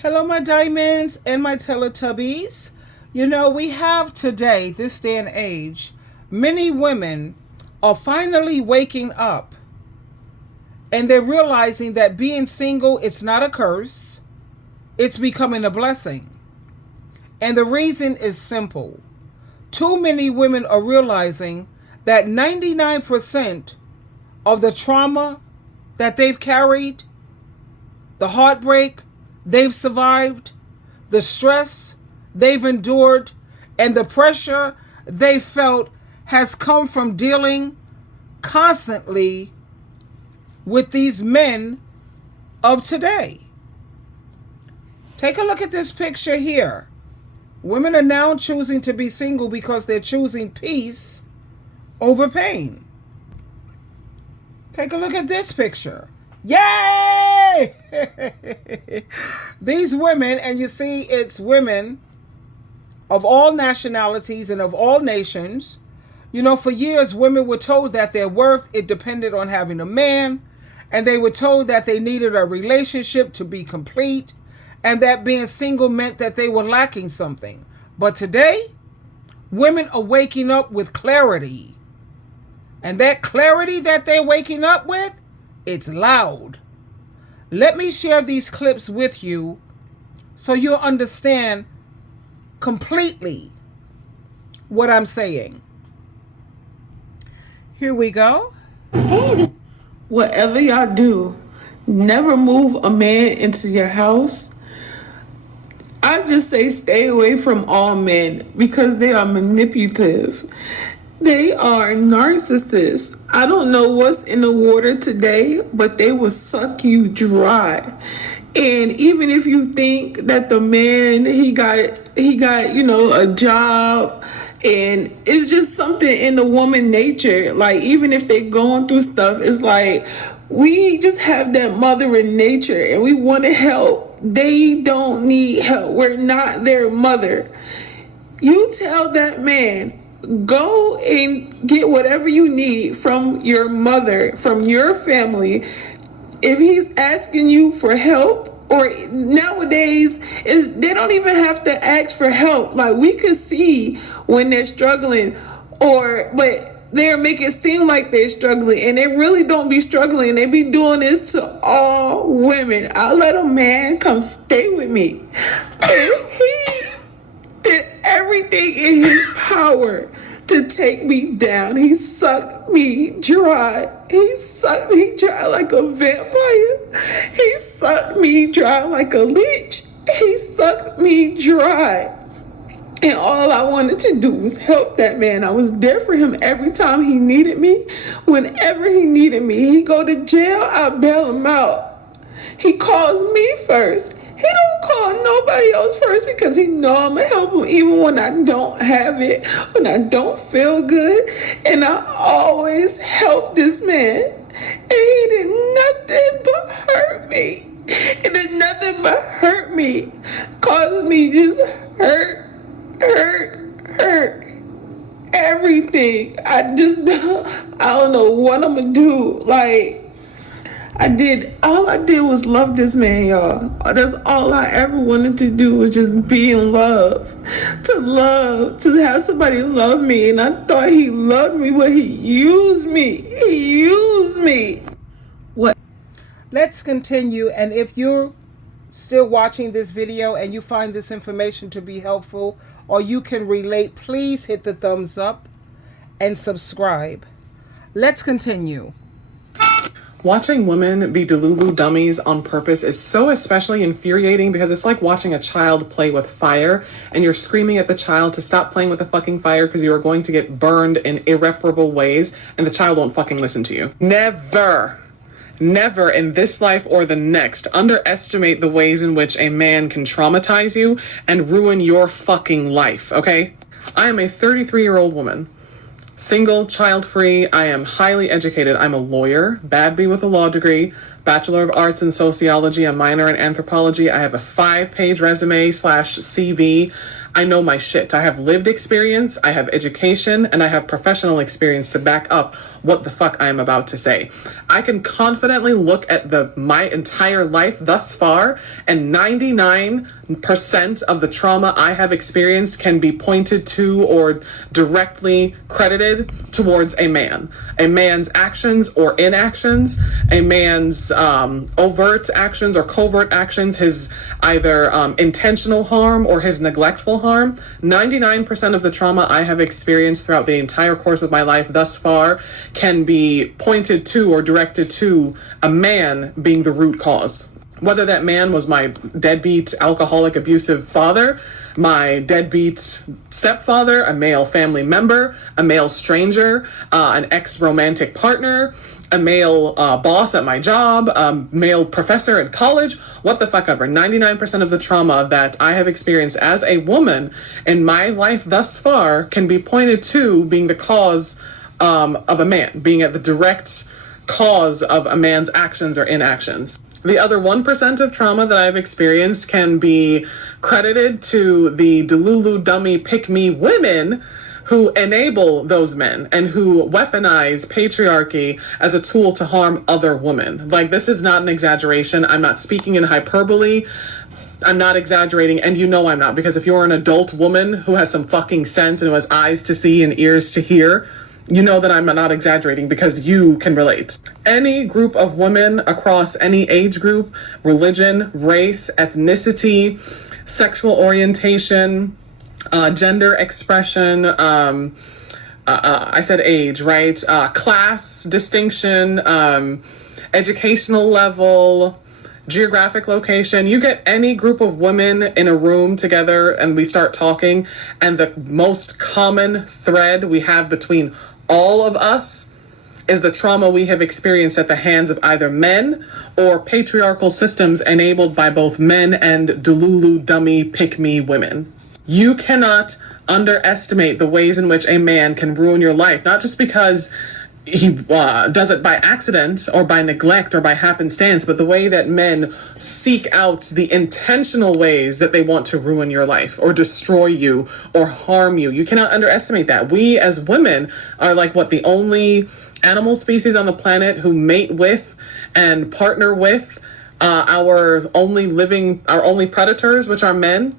Hello, my diamonds and my Teletubbies. You know, we have today, this day and age, many women are finally waking up and they're realizing that being single, it's not a curse, it's becoming a blessing. And the reason is simple. Too many women are realizing that 99% of the trauma that they've carried, the heartbreak they've survived, the stress they've endured, and the pressure they felt has come from dealing constantly with these men of today. Take a look at this picture here. Women are now choosing to be single because they're choosing peace over pain. Take a look at this picture. Yay! These women, and you see it's women of all nationalities and of all nations. You know, for years, women were told that their worth, it depended on having a man, and they were told that they needed a relationship to be complete, and that being single meant that they were lacking something. But today, women are waking up with clarity. And that clarity that they're waking up with, it's loud. Let me share these clips with you so you'll understand completely what I'm saying. Here we go. Whatever y'all do, never move a man into your house. I just say stay away from all men because they are manipulative. They are narcissists. I don't know what's in the water today, but they will suck you dry. And even if you think that the man he got a job, and it's just something in the woman nature, like even if they going through stuff, it's like we just have that mother in nature and we want to help. They don't need help. We're not their mother. You tell that man, go and get whatever you need from your mother, from your family. If he's asking you for help, or nowadays is they don't even have to ask for help. Like we could see when they're struggling, but they're making it seem like they're struggling, and they really don't be struggling. They be doing this to all women. I let a man come stay with me, and he did everything in his power to take me down. He sucked me dry. He sucked me dry like a vampire. He sucked me dry like a leech. He sucked me dry. And all I wanted to do was help that man. I was there for him every time he needed me. Whenever he needed me, he go to jail, I bail him out. He calls me first. He don't call nobody else first because he know I'm gonna help him even when I don't have it, when I don't feel good. And I always help this man. And he did nothing but hurt me. He did nothing but hurt me. Caused me just hurt. Everything. I don't know what I'm gonna do. Like, all I did was love this man, y'all. That's all I ever wanted to do was just be in love. To have somebody love me. And I thought he loved me, but he used me. He used me. What? Let's continue. And if you're still watching this video and you find this information to be helpful or you can relate, please hit the thumbs up and subscribe. Let's continue. Watching women be delulu dummies on purpose is so especially infuriating because it's like watching a child play with fire and you're screaming at the child to stop playing with the fucking fire because you are going to get burned in irreparable ways and the child won't fucking listen to you. Never in this life or the next underestimate the ways in which a man can traumatize you and ruin your fucking life, okay? I am a 33-year-old woman. Single, child-free, I am highly educated. I'm a lawyer, bad B with a law degree, Bachelor of Arts in Sociology, a minor in Anthropology. I have a 5-page resume / CV. I know my shit. I have lived experience, I have education, and I have professional experience to back up what the fuck I am about to say. I can confidently look at my entire life thus far, and 99% of the trauma I have experienced can be pointed to or directly credited towards a man. A man's actions or inactions, a man's overt actions or covert actions, his either intentional harm or his neglectful harm. 99% of the trauma I have experienced throughout the entire course of my life thus far can be pointed to or directed to a man being the root cause. Whether that man was my deadbeat, alcoholic, abusive father, my deadbeat stepfather, a male family member, a male stranger, an ex-romantic partner, a male boss at my job, a male professor in college, what the fuck ever. 99% of the trauma that I have experienced as a woman in my life thus far can be pointed to being the cause of a man, being at the direct cause of a man's actions or inactions. The other 1% of trauma that I've experienced can be credited to the delulu dummy pick-me women who enable those men and who weaponize patriarchy as a tool to harm other women. Like, this is not an exaggeration. I'm not speaking in hyperbole. I'm not exaggerating, and you know I'm not, because if you're an adult woman who has some fucking sense and who has eyes to see and ears to hear, you know that I'm not exaggerating because you can relate. Any group of women across any age group, religion, race, ethnicity, sexual orientation, gender expression, I said age, right? Class, distinction, educational level, geographic location. You get any group of women in a room together and we start talking, and the most common thread we have between all of us is the trauma we have experienced at the hands of either men or patriarchal systems enabled by both men and delulu dummy pick-me women. You cannot underestimate the ways in which a man can ruin your life, not just because he does it by accident or by neglect or by happenstance, but the way that men seek out the intentional ways that they want to ruin your life or destroy you or harm you. You cannot underestimate that. We as women are like the only animal species on the planet who mate with and partner with our only predators, which are men.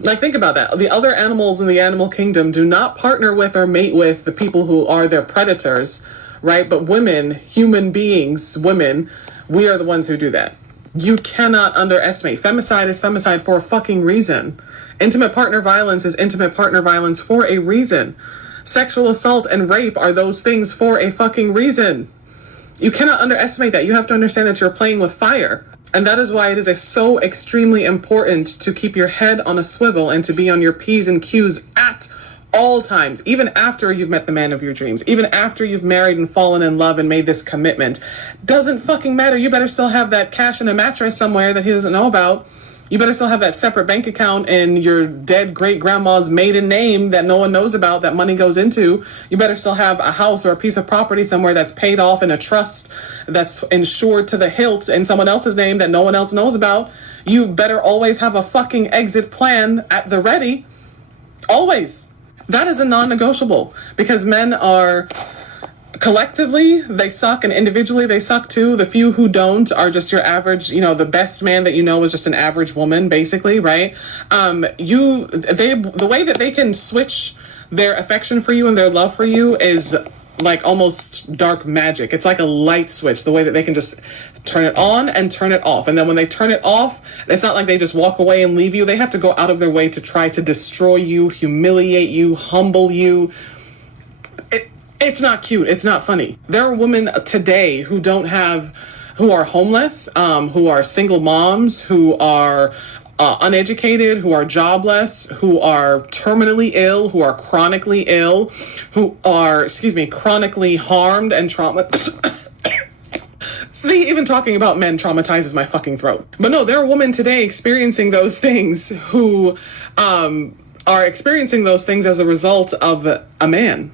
Like, think about that. The other animals in the animal kingdom do not partner with or mate with the people who are their predators, right? But women, human beings, women, we are the ones who do that. You cannot underestimate. Femicide is femicide for a fucking reason. Intimate partner violence is intimate partner violence for a reason. Sexual assault and rape are those things for a fucking reason. You cannot underestimate that. You have to understand that you're playing with fire. And that is why it is so extremely important to keep your head on a swivel and to be on your P's and Q's at all times, even after you've met the man of your dreams, even after you've married and fallen in love and made this commitment. Doesn't fucking matter. You better still have that cash in a mattress somewhere that he doesn't know about. You better still have that separate bank account in your dead great-grandma's maiden name that no one knows about, that money goes into. You better still have a house or a piece of property somewhere that's paid off in a trust that's insured to the hilt in someone else's name that no one else knows about. You better always have a fucking exit plan at the ready. Always. That is a non-negotiable, because men are... collectively, they suck, and individually, they suck too. The few who don't are just your average, the best man that you know is just an average woman, basically, right? The way that they can switch their affection for you and their love for you is like almost dark magic. It's like a light switch, the way that they can just turn it on and turn it off. And then when they turn it off, it's not like they just walk away and leave you. They have to go out of their way to try to destroy you, humiliate you, humble you. It's not cute. It's not funny. There are women today who are homeless, who are single moms, who are uneducated, who are jobless, who are terminally ill, who are chronically ill, who are, chronically harmed and traumatized. See, even talking about men traumatizes my fucking throat. But no, there are women today experiencing those things who are experiencing those things as a result of a man.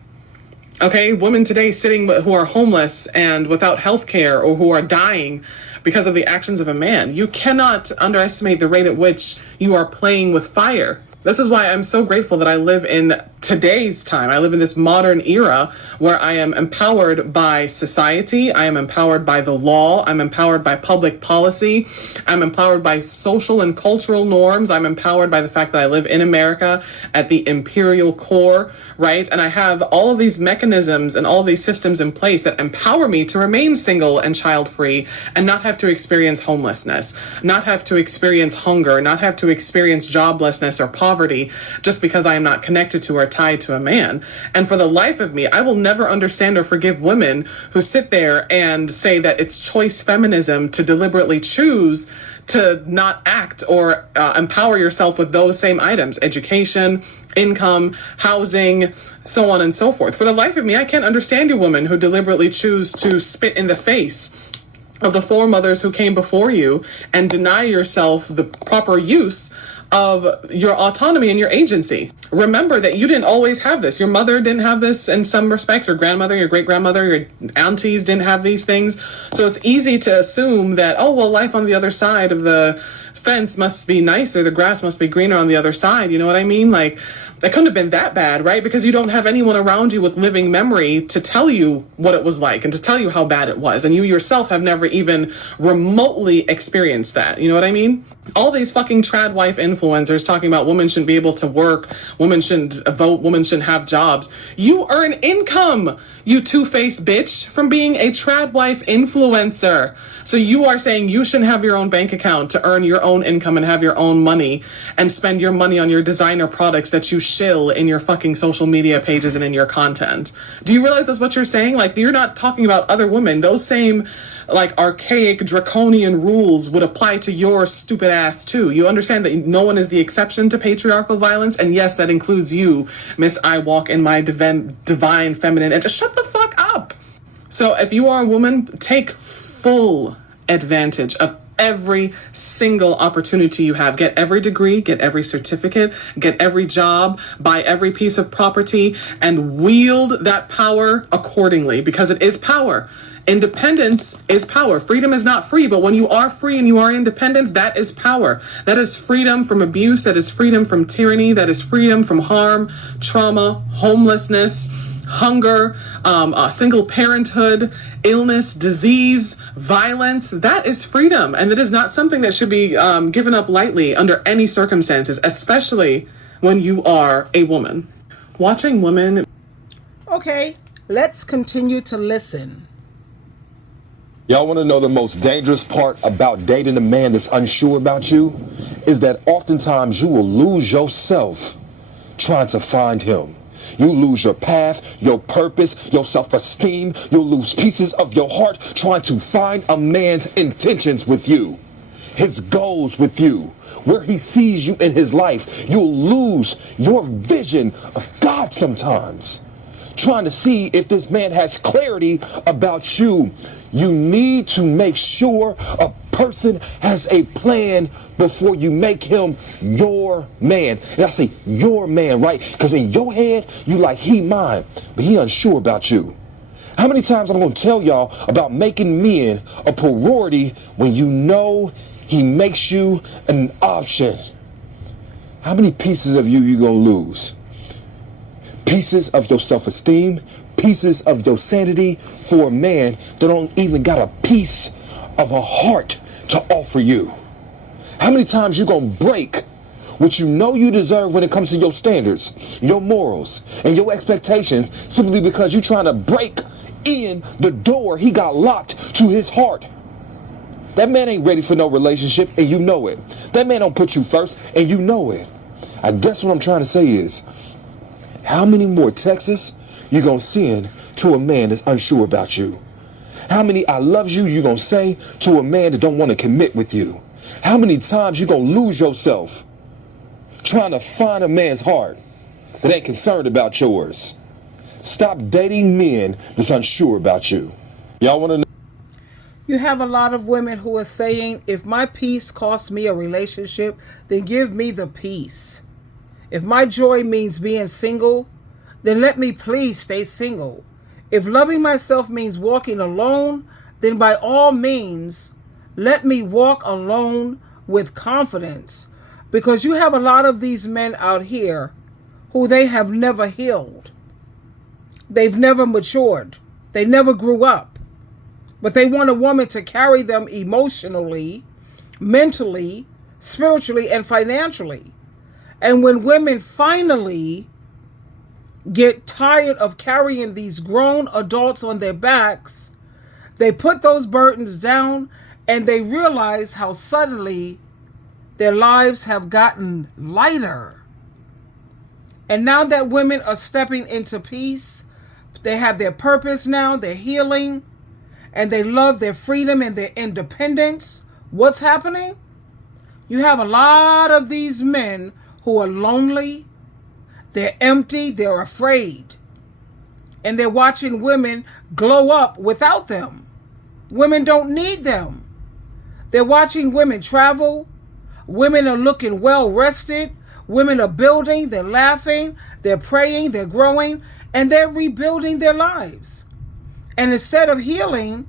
Okay, women today sitting who are homeless and without health care or who are dying because of the actions of a man. You cannot underestimate the rate at which you are playing with fire. This is why I'm so grateful that I live in today's time. I live in this modern era where I am empowered by society. I am empowered by the law. I'm empowered by public policy. I'm empowered by social and cultural norms. I'm empowered by the fact that I live in America at the imperial core, right? And I have all of these mechanisms and all of these systems in place that empower me to remain single and child-free and not have to experience homelessness, not have to experience hunger, not have to experience joblessness or poverty just because I am not connected to or tied to a man. And for the life of me, I will never understand or forgive women who sit there and say that it's choice feminism to deliberately choose to not act or empower yourself with those same items: education, income, housing, so on and so forth. For the life of me, I can't understand you women who deliberately choose to spit in the face of the foremothers who came before you and deny yourself the proper use of your autonomy and your agency. Remember that you didn't always have this. Your mother didn't have this in some respects, your grandmother, your great-grandmother, your aunties didn't have these things. So it's easy to assume that, oh, well, life on the other side of the fence must be nicer, the grass must be greener on the other side. You know what I mean? Like, it couldn't have been that bad, right? Because you don't have anyone around you with living memory to tell you what it was like and to tell you how bad it was. And you yourself have never even remotely experienced that. You know what I mean? All these fucking trad wife influencers talking about women shouldn't be able to work, women shouldn't vote, women shouldn't have jobs. You earn income, you two-faced bitch, from being a trad wife influencer. So you are saying you shouldn't have your own bank account to earn your own income and have your own money and spend your money on your designer products that you shill in your fucking social media pages and in your content. Do you realize that's what you're saying? Like, you're not talking about other women. Those same, like, archaic, draconian rules would apply to your stupid ass too. You understand that no one is the exception to patriarchal violence? And yes, that includes you, Miss I walk in my divine feminine. And just shut the fuck up. So if you are a woman, take full advantage of every single opportunity you have. Get every degree, get every certificate, get every job, buy every piece of property, and wield that power accordingly, because it is power. Independence is power. Freedom is not free, but when you are free and you are independent, that is power. That is freedom from abuse. That is freedom from tyranny. That is freedom from harm, trauma, homelessness, hunger, single parenthood, illness, disease, violence. That is freedom. And it is not something that should be given up lightly under any circumstances, especially when you are a woman. Watching women. Okay, let's continue to listen. Y'all want to know the most dangerous part about dating a man that's unsure about you? Is that oftentimes you will lose yourself trying to find him. You lose your path, your purpose, your self-esteem. You'll lose pieces of your heart trying to find a man's intentions with you, his goals with you, where he sees you in his life. You'll lose your vision of God sometimes, trying to see if this man has clarity about you. You need to make sure a person has a plan before you make him your man. And I say your man, right? Because in your head, you like he mine, but he unsure about you. How many times I'm going to tell y'all about making men a priority when you know he makes you an option? How many pieces of you going to lose? Pieces of your self-esteem, pieces of your sanity for a man that don't even got a piece of a heart to offer you. How many times you gonna break what you know you deserve when it comes to your standards, your morals, and your expectations simply because you're trying to break in the door he got locked to his heart? That man ain't ready for no relationship, and you know it. That man don't put you first, and you know it. I guess what I'm trying to say is, how many more texts you gonna send to a man that's unsure about you? How many I love you gonna say to a man that don't want to commit with you? How many times you gonna lose yourself trying to find a man's heart that ain't concerned about yours? Stop dating men that's unsure about you. Y'all want to know? You have a lot of women who are saying, if my peace costs me a relationship, then give me the peace. If my joy means being single, then let me please stay single. If loving myself means walking alone, then by all means, let me walk alone with confidence. Because you have a lot of these men out here who they have never healed. They've never matured. They never grew up. But they want a woman to carry them emotionally, mentally, spiritually, and financially. And when women finally get tired of carrying these grown adults on their backs, they put those burdens down and they realize how suddenly their lives have gotten lighter. And now that women are stepping into peace, they have their purpose now, they're healing, and they love their freedom and their independence. What's happening? You have a lot of these men who are lonely, they're empty, they're afraid. And they're watching women glow up without them. Women don't need them. They're watching women travel. Women are looking well rested. Women are building, they're laughing, they're praying, they're growing, and they're rebuilding their lives. And instead of healing,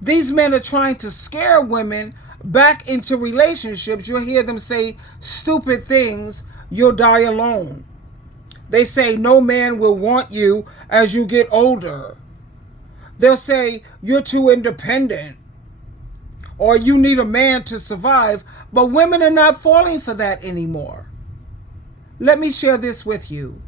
these men are trying to scare women back into relationships. You'll hear them say stupid things, you'll die alone. They say no man will want you as you get older. They'll say you're too independent or you need a man to survive, but women are not falling for that anymore. Let me share this with you.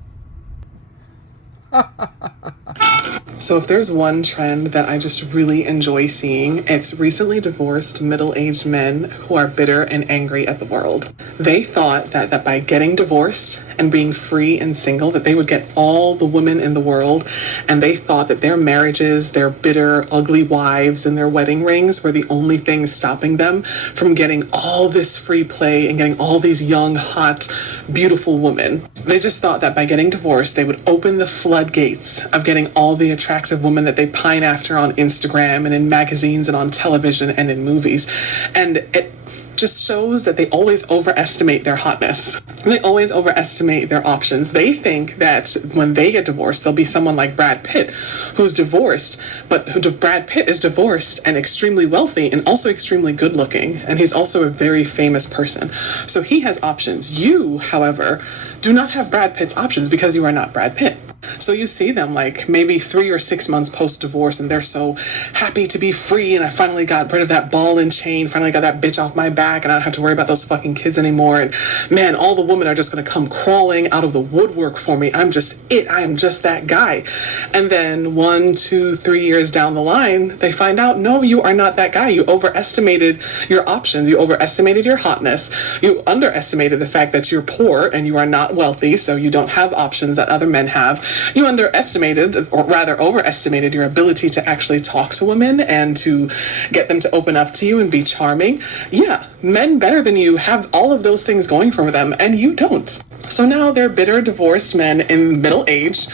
So if there's one trend that I just really enjoy seeing, it's recently divorced middle-aged men who are bitter and angry at the world. They thought that by getting divorced and being free and single, that they would get all the women in the world, and they thought that their marriages, their bitter, ugly wives, and their wedding rings were the only things stopping them from getting all this free play and getting all these young, hot, beautiful women. They just thought that by getting divorced, they would open the floodgates of getting all the attractive women that they pine after on Instagram and in magazines and on television and in movies. And it just shows that they always overestimate their hotness. They always overestimate their options. They think that when they get divorced, there'll be someone like Brad Pitt who's divorced, but Brad Pitt is divorced and extremely wealthy and also extremely good looking. And he's also a very famous person. So he has options. You, however, do not have Brad Pitt's options because you are not Brad Pitt. So you see them like maybe 3 or 6 months post-divorce and they're so happy to be free, and I finally got rid of that ball and chain, finally got that bitch off my back, and I don't have to worry about those fucking kids anymore, and man, all the women are just going to come crawling out of the woodwork for me. I'm just it. I am just that guy. And then 1, 2, 3 years down the line, they find out, no, you are not that guy. You overestimated your options. You overestimated your hotness. You underestimated the fact that you're poor and you are not wealthy, so you don't have options that other men have. You underestimated, or rather overestimated, your ability to actually talk to women and to get them to open up to you and be charming. Yeah, men better than you have all of those things going for them, and you don't. So now they're bitter, divorced men in middle age,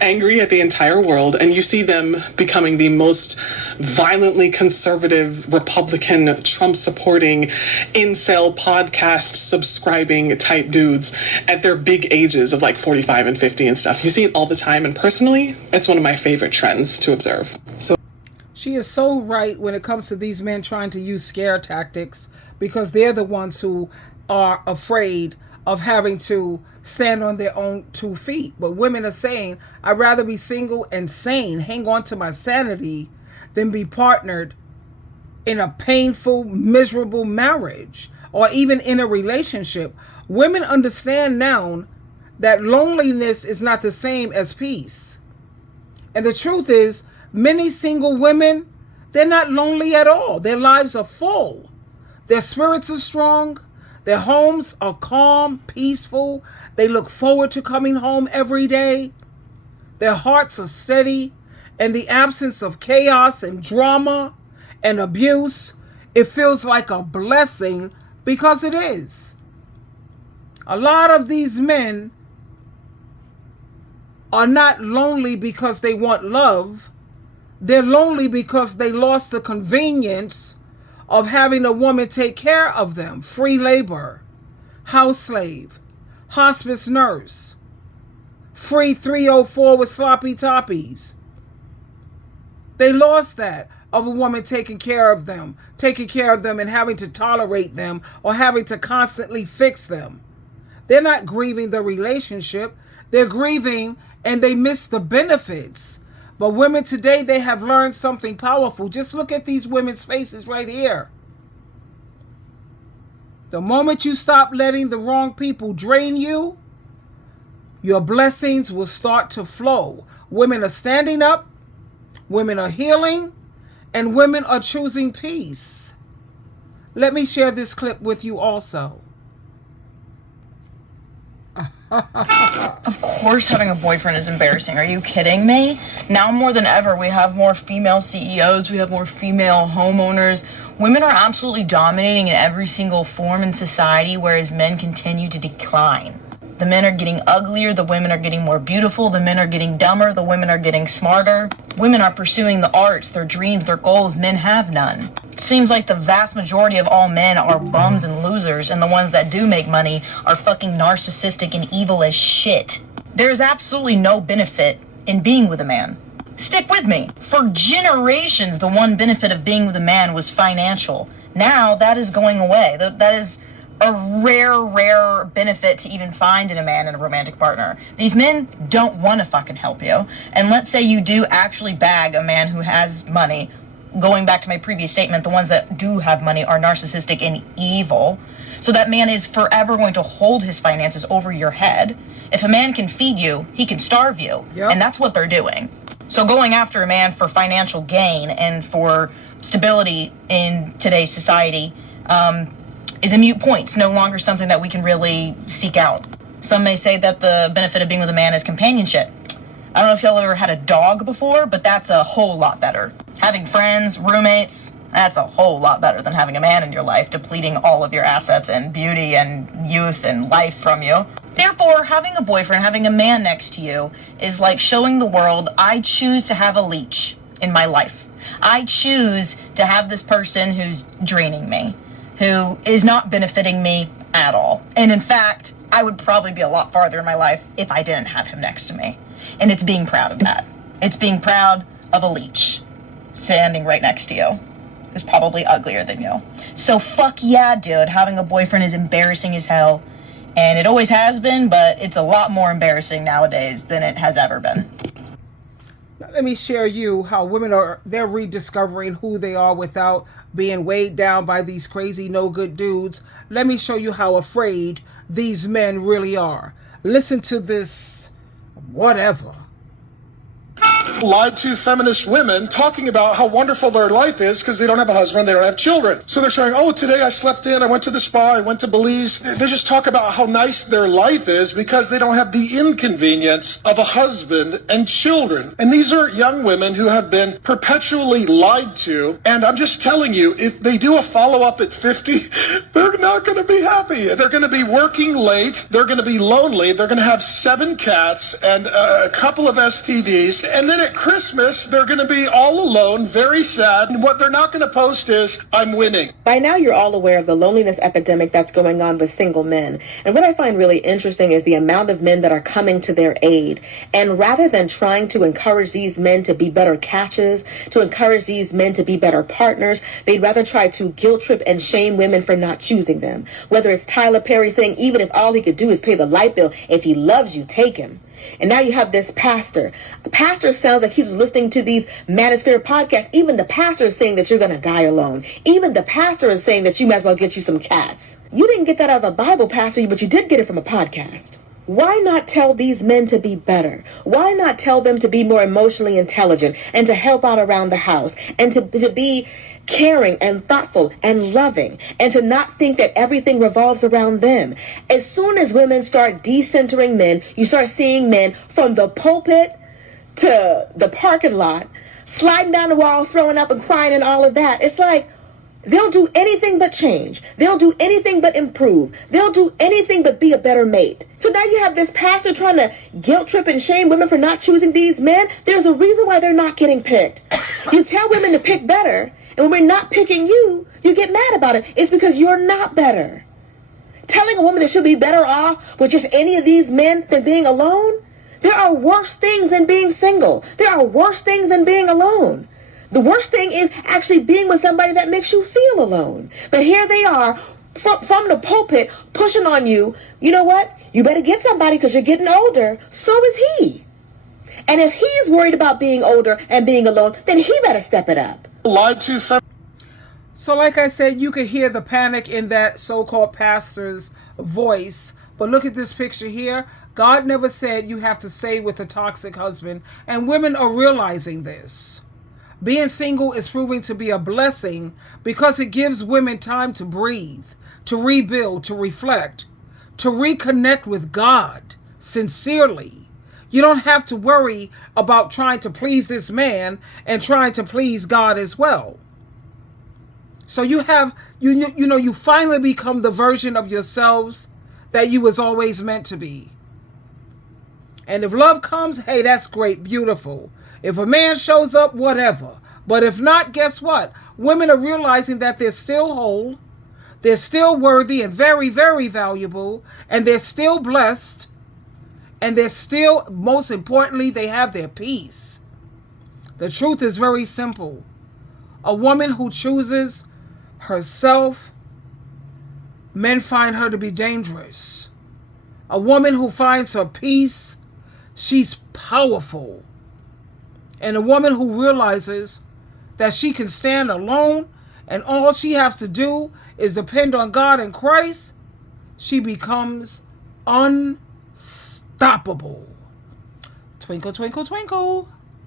angry at the entire world, and you see them becoming the most violently conservative, Republican, Trump-supporting, incel podcast subscribing type dudes at their big ages of like 45 and 50 and stuff. You see it all the time, and personally, it's one of my favorite trends to observe. So she is so right when it comes to these men trying to use scare tactics, because they're the ones who are afraid of having to stand on their own 2 feet. But women are saying, I'd rather be single and sane, hang on to my sanity, than be partnered in a painful, miserable marriage or even in a relationship. Women understand now that loneliness is not the same as peace. And the truth is, many single women, they're not lonely at all. Their lives are full. Their spirits are strong. Their homes are calm, peaceful. They look forward to coming home every day. Their hearts are steady. In the absence of chaos and drama and abuse, it feels like a blessing, because it is. A lot of these men are not lonely because they want love. They're lonely because they lost the convenience of having a woman take care of them. Free labor, house slave, hospice nurse. free 304 with sloppy toppies. They lost that of a woman taking care of them and having to tolerate them or having to constantly fix them. They're not grieving the relationship. They're grieving and they miss the benefits. But women today, they have learned something powerful. Just look at these women's faces right here. The moment you stop letting the wrong people drain you, your blessings will start to flow. Women are standing up, women are healing, and women are choosing peace. Let me share this clip with you also. Of course having a boyfriend is embarrassing. Are you kidding me? Now more than ever, we have more female CEOs, we have more female homeowners. Women are absolutely dominating in every single form in society, whereas men continue to decline. The men are getting uglier, the women are getting more beautiful, the men are getting dumber, the women are getting smarter. Women are pursuing the arts, their dreams, their goals. Men have none. It seems like the vast majority of all men are bums and losers, and the ones that do make money are fucking narcissistic and evil as shit. There is absolutely no benefit in being with a man. Stick with me. For generations, the one benefit of being with a man was financial. Now that is going away. That is a rare benefit to even find in a man and a romantic partner. These men don't want to fucking help you. And let's say you do actually bag a man who has money. Going back to my previous statement, the ones that do have money are narcissistic and evil. So that man is forever going to hold his finances over your head. If a man can feed you, he can starve you. Yep. And that's what they're doing. So going after a man for financial gain and for stability in today's society is a moot point. It's no longer something that we can really seek out. Some may say that the benefit of being with a man is companionship. I don't know if y'all ever had a dog before, but that's a whole lot better. Having friends, roommates, that's a whole lot better than having a man in your life depleting all of your assets and beauty and youth and life from you. Therefore, having a boyfriend, having a man next to you is like showing the world, I choose to have a leech in my life. I choose to have this person who's draining me, who is not benefiting me at all. And in fact, I would probably be a lot farther in my life if I didn't have him next to me. And it's being proud of that. It's being proud of a leech standing right next to you, who's probably uglier than you. So fuck yeah, dude, having a boyfriend is embarrassing as hell. And it always has been, but it's a lot more embarrassing nowadays than it has ever been. Now, let me share you how women they're rediscovering who they are without being weighed down by these crazy no good dudes. Let me show you how afraid these men really are. Listen to this whatever. Lied to feminist women talking about how wonderful their life is because they don't have a husband, they don't have children. So they're showing, oh, today I slept in, I went to the spa, I went to Belize. They just talk about how nice their life is because they don't have the inconvenience of a husband and children. And these are young women who have been perpetually lied to. And I'm just telling you, if they do a follow-up at 50, they're not going to be happy. They're going to be working late, they're going to be lonely, they're going to have 7 cats and a couple of STDs. And then at Christmas, they're going to be all alone, very sad. And what they're not going to post is, I'm winning. By now, you're all aware of the loneliness epidemic that's going on with single men. And what I find really interesting is the amount of men that are coming to their aid. And rather than trying to encourage these men to be better catches, to encourage these men to be better partners, they'd rather try to guilt trip and shame women for not choosing them. Whether it's Tyler Perry saying, even if all he could do is pay the light bill, if he loves you, take him. And now you have this pastor. The pastor sounds like he's listening to these Manosphere podcasts. Even the pastor is saying that you're going to die alone. Even the pastor is saying that you might as well get you some cats. You didn't get that out of a Bible, pastor, but you did get it from a podcast. Why not tell these men to be better? Why not tell them to be more emotionally intelligent and to help out around the house and to be caring and thoughtful and loving and to not think that everything revolves around them? As soon as women start decentering men, you start seeing men from the pulpit to the parking lot, sliding down the wall, throwing up and crying and all of that. It's like, they'll do anything but change. They'll do anything but improve. They'll do anything but be a better mate. So now you have this pastor trying to guilt trip and shame women for not choosing these men. There's a reason why they're not getting picked. You tell women to pick better, and when we're not picking you, you get mad about it. It's because you're not better. Telling a woman that she'll be better off with just any of these men than being alone, There are worse things than being single. There are worse things than being alone. The worst thing is actually being with somebody that makes you feel alone. But here they are from the pulpit pushing on you. You know what? You better get somebody because you're getting older. So is he. And if he's worried about being older and being alone, then he better step it up. Lied to So like I said, you could hear the panic in that so-called pastor's voice. But look at this picture here. God never said you have to stay with a toxic husband. And women are realizing this. Being single is proving to be a blessing because it gives women time to breathe, to rebuild, to reflect, to reconnect with God sincerely. You don't have to worry about trying to please this man and trying to please God as well. So you have, you finally become the version of yourselves that you was always meant to be. And if love comes, hey, that's great, beautiful. If a man shows up, whatever. But if not, guess what? Women are realizing that they're still whole, they're still worthy and very, very valuable, and they're still blessed, and they're still, most importantly, they have their peace. The truth is very simple. A woman who chooses herself, men find her to be dangerous. A woman who finds her peace, she's powerful. And a woman who realizes that she can stand alone and all she has to do is depend on God and Christ, she becomes unstoppable. Twinkle, twinkle, twinkle.